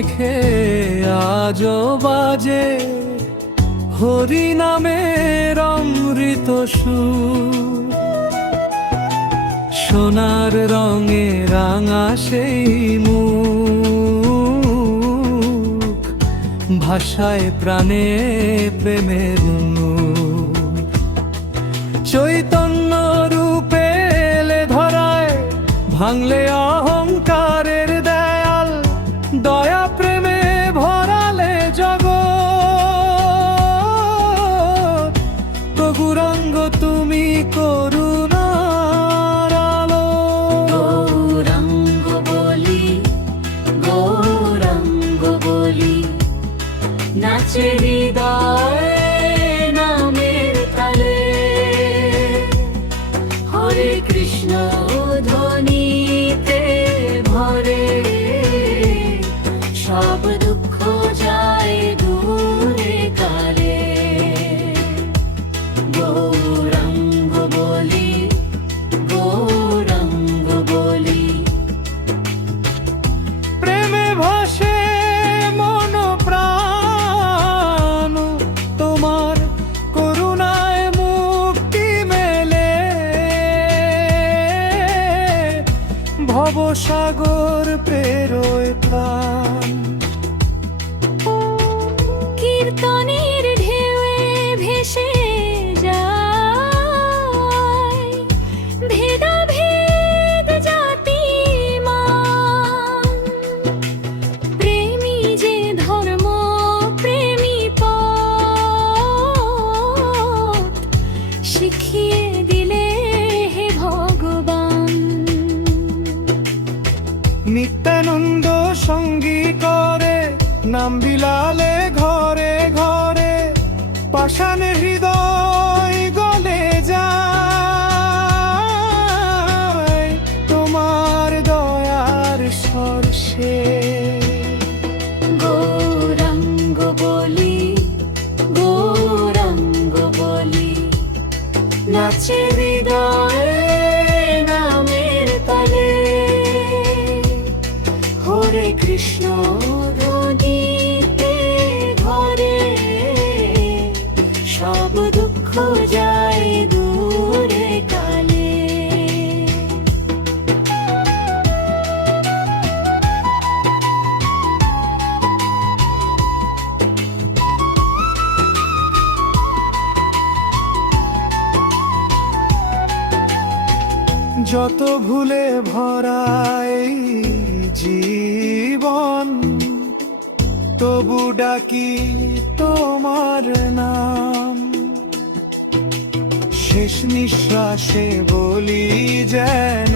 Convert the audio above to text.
মেখে আজও বাজে হরি নামের অমৃত সুর। সোনার রঙে রাঙা সেই মুখ, ভাষায় প্রাণে প্রেমের নূর। চৈতন্য রূপে এলে ধরায়, ভাঙলে অহংকারের দেয়াল, দয়া প্রেমে ভরালে জগৎ। তো গৌরাঙ্গ তুমি করুণার আলো। গৌরাঙ্গ বলি, গৌরাঙ্গ বলি, নাচে হৃদয় নামের তালে। হরে কৃষ্ণ ধ্বনিতে ভরে, সব দুঃখ যায় দূরে কালে। গৌরাঙ্গ বলি, গৌরাঙ্গ বলি, প্রেমে ভাসে মন প্রাণ, তোমার করুণায় মুক্তি মেলে। ভবসাগর পেরোয় প্রাণ। কীর্তনের ঢেউয়ে ভেসে যায়, ভেদাভেদ জাতি মান। প্রেমী যে ধর্ম, প্রেমী পথ, শিখিয়ে দিলে হে ভগবান। নিত্যানন্দ সঙ্গী করে নাম বিলালে ঘরে ঘরে, পাষাণে হৃদয় গলে যায় তোমার দয়ার স্পর্শে। গৌরাঙ্গ বলি, গৌরাঙ্গ বলি, নাচে হৃদয় নামের তালে। হরে কৃষ্ণ ধ্বনিতে ঘরে, সব দুঃখ যায় দূরে কালে। যত ভুলে ভরাই জীবন, তবু ডাকি তোমার নাম। শেষ নিঃশ্বাসে বলি যেন,